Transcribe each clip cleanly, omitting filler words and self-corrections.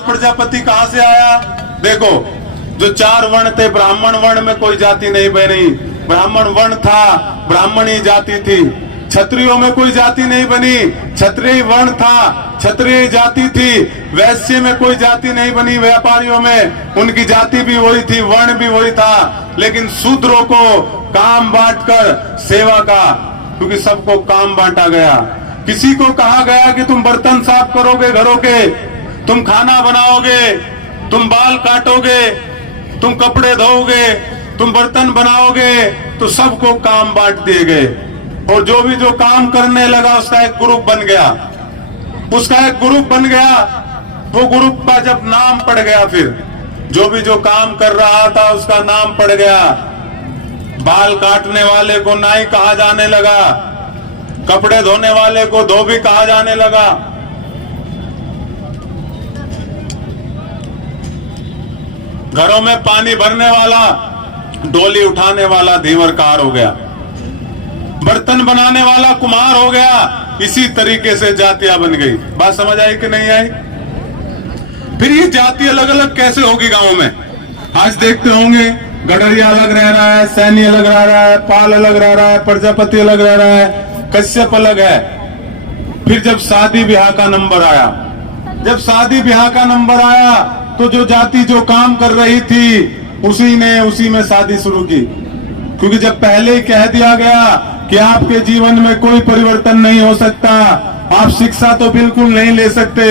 प्रजापति कहां से आया? देखो, जो 4 वर्ण थे, ब्राह्मण वर्ण में कोई जाति नहीं बनी। ब्राह्मण वर्ण था, ब्राह्मणी जाति थी। क्षत्रियों में कोई जाति नहीं बनी, क्षत्रिय वर्ण था, क्षत्रिय जाति थी। वैश्य में कोई जाति नहीं बनी, व्यापारियों में उनकी जाति भी वही थी, वर्ण भी वही था। लेकिन शूद्रों को काम बांटकर सेवा का, क्योंकि सबको काम बांटा गया। किसी को कहा गया कि तुम बर्तन साफ करोगे घरों के, तुम खाना बनाओगे, तुम बाल काटोगे, तुम कपड़े धोओगे, तुम बर्तन बनाओगे, तो सबको काम बांट दिए गए। और जो काम करने लगा उसका एक ग्रुप बन गया, उसका एक ग्रुप बन गया। वो ग्रुप का जब नाम पड़ गया, फिर जो काम कर रहा था उसका नाम पड़ गया। बाल काटने वाले को नाई कहा जाने लगा, कपड़े धोने वाले को धोबी कहा जाने लगा। घरों में पानी भरने वाला, डोली उठाने वाला धीवरकार हो गया, बर्तन बनाने वाला कुम्हार हो गया। इसी तरीके से जातियां बन गई। बात समझ आई कि नहीं आई? फिर ये जाति अलग अलग कैसे होगी गांव में? आज देखते होंगे, गडरिया अलग रह रहा है, सैनी अलग रह रहा है, पाल अलग रह रहा है, प्रजापति अलग रह रहा है, कश्यप अलग है। फिर जब शादी ब्याह का नंबर आया, जब शादी ब्याह का नंबर आया, तो जो जाति जो काम कर रही थी उसी में शादी शुरू की। क्योंकि जब पहले ही कह दिया गया कि आपके जीवन में कोई परिवर्तन नहीं हो सकता, आप शिक्षा तो बिल्कुल नहीं ले सकते।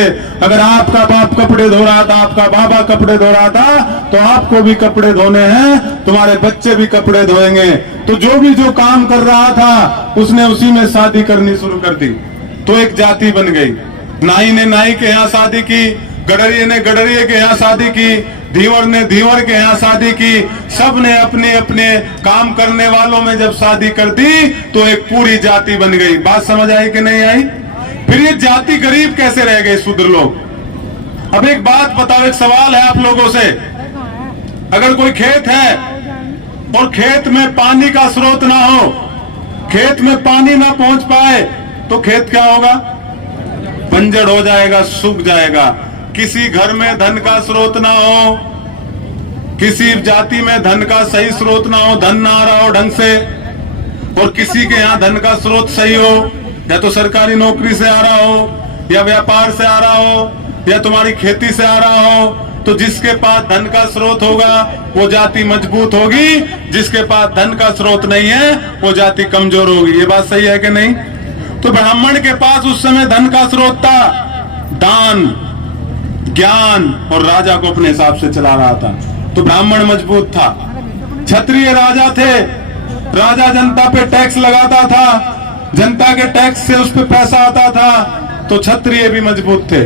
अगर आपका बाप कपड़े धो रहा था, आपका बाबा कपड़े धो रहा था, तो आपको भी कपड़े धोने हैं, तुम्हारे बच्चे भी कपड़े धोएंगे। तो जो काम कर रहा था उसने उसी में शादी करनी शुरू कर दी। तो एक जाति बन गई। नाई ने नाई के यहाँ शादी की, गडरिये ने गडरिये के यहाँ शादी की, धीवर ने धीवर के यहाँ शादी की। सब ने अपने अपने काम करने वालों में जब शादी कर दी तो एक पूरी जाति बन गई। बात समझ आई कि नहीं आई? फिर ये जाति गरीब कैसे रह गए शूद्र लोग? अब एक बात बताओ, एक सवाल है आप लोगों से। अगर कोई खेत है और खेत में पानी का स्रोत ना हो, खेत में पानी ना पहुंच पाए, तो खेत क्या होगा? बंजर हो जाएगा, सूख जाएगा। किसी घर में धन का स्रोत ना हो, किसी जाति में धन का सही स्रोत ना हो, धन ना आ रहा हो ढंग से, और किसी के यहाँ धन का स्रोत सही हो, या तो सरकारी नौकरी से आ रहा हो, या व्यापार से आ रहा हो, या तुम्हारी खेती से आ रहा हो, तो जिसके पास धन का स्रोत होगा वो जाति मजबूत होगी, जिसके पास धन का स्रोत नहीं है वो जाति कमजोर होगी। ये बात सही है कि नहीं? तो ब्राह्मण के पास उस समय धन का स्रोत था, दान, ज्ञान, और राजा को अपने हिसाब से चला रहा था, तो ब्राह्मण मजबूत था। क्षत्रिय राजा थे, राजा जनता पे टैक्स लगाता था, जनता के टैक्स से उस पे पैसा आता था, तो क्षत्रिय भी मजबूत थे।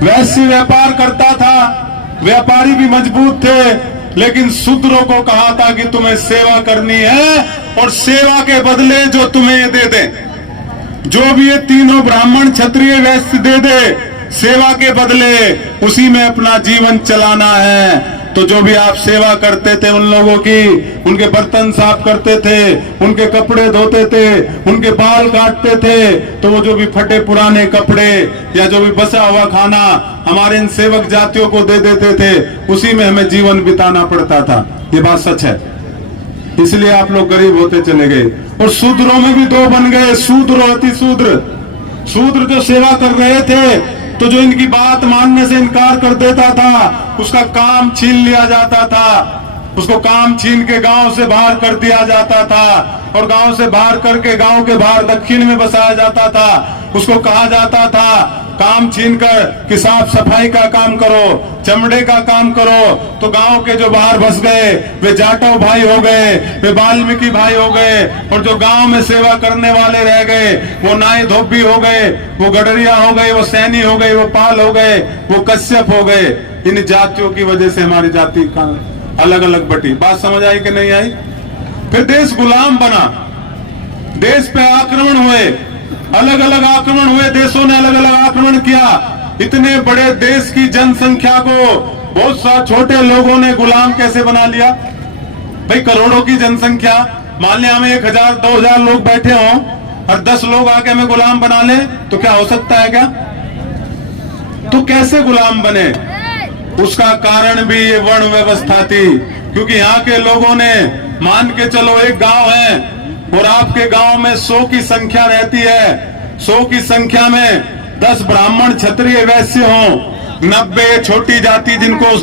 वैश्य व्यापार करता था, व्यापारी भी मजबूत थे। लेकिन शूद्रों को कहा था कि तुम्हें सेवा करनी है, और सेवा के बदले जो तुम्हें दे दे, जो भी ये तीनों ब्राह्मण क्षत्रिय वैश्य दे दे, सेवा के बदले उसी में अपना जीवन चलाना है। तो जो भी आप सेवा करते थे उन लोगों की, उनके बर्तन साफ करते थे, उनके कपड़े धोते थे, उनके बाल काटते थे, तो वो जो भी फटे पुराने कपड़े या जो भी बचा हुआ खाना हमारे इन सेवक जातियों को दे देते थे, उसी में हमें जीवन बिताना पड़ता था। ये बात सच है। इसलिए आप लोग गरीब होते चले गए। और शूद्रों में भी दो बन गए, शूद्र और अतिशूद्र। शूद्र जो सेवा कर रहे थे, तो जो इनकी बात मानने से इनकार कर देता था, उसका काम छीन लिया जाता था, उसको काम छीन के गांव से बाहर कर दिया जाता था, और गांव से बाहर करके गांव के बाहर दक्षिण में बसाया जाता था। उसको कहा जाता था काम छीनकर कि साफ सफाई का काम करो, चमड़े का काम करो। तो गांव के जो बाहर बस गए वे जाटव भाई हो गए, वे वाल्मीकि भाई हो गए, और जो गांव में सेवा करने वाले रह गए वो नाई धोबी हो गए, वो गडरिया हो गए, वो सैनी हो गए, वो पाल हो गए, वो कश्यप हो गए। इन जातियों की वजह से हमारी जाति का अलग अलग बटी। बात समझ आई कि नहीं आई? फिर देश गुलाम बना, देश पे आक्रमण हुए, अलग अलग आक्रमण हुए, देशों ने अलग अलग आक्रमण किया। इतने बड़े देश की जनसंख्या को बहुत सा छोटे लोगों ने गुलाम कैसे बना लिया? भाई करोड़ों की जनसंख्या, मान लिया हमें 1000 2000 लोग बैठे हों और 10 लोग आके हमें गुलाम बना ले, तो क्या हो सकता है? क्या तो कैसे गुलाम बने? उसका कारण भी ये वर्ण व्यवस्था थी, क्योंकि यहाँ के लोगों ने मान के चलो एक गांव है और आपके गांव में 100 की संख्या रहती है, 100 की संख्या में 10 ब्राह्मण क्षत्रिय वैश्य हों, 90 छोटी जाति जिनको